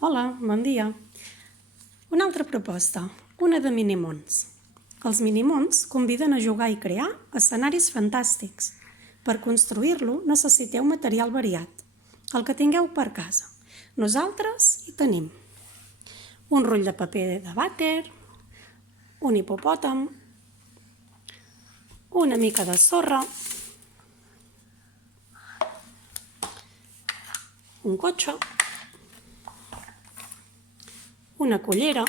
Hola, bon dia. Una altra proposta, una de Minimons. Els Minimons conviden a jugar i crear escenaris fantàstics. Per construir-lo necessiteu material variat, el que tingueu per casa. Nosaltres hi tenim un rull de paper de vàter, un hipopòtam, una mica de sorra, un cotxe, una cullera,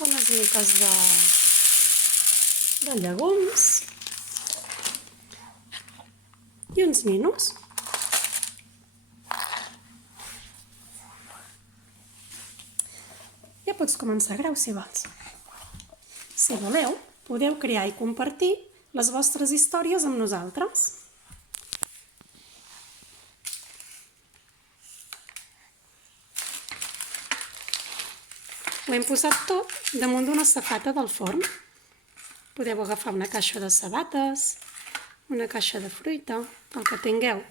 unes miques de llegums i uns ninos. Ja pots començar a greu si vols. Si voleu, podeu crear i compartir les vostres històries amb nosaltres. Ho hem posat tot damunt d'una safata del forn. Podeu agafar una caixa de sabates, una caixa de fruita, el que tingueu.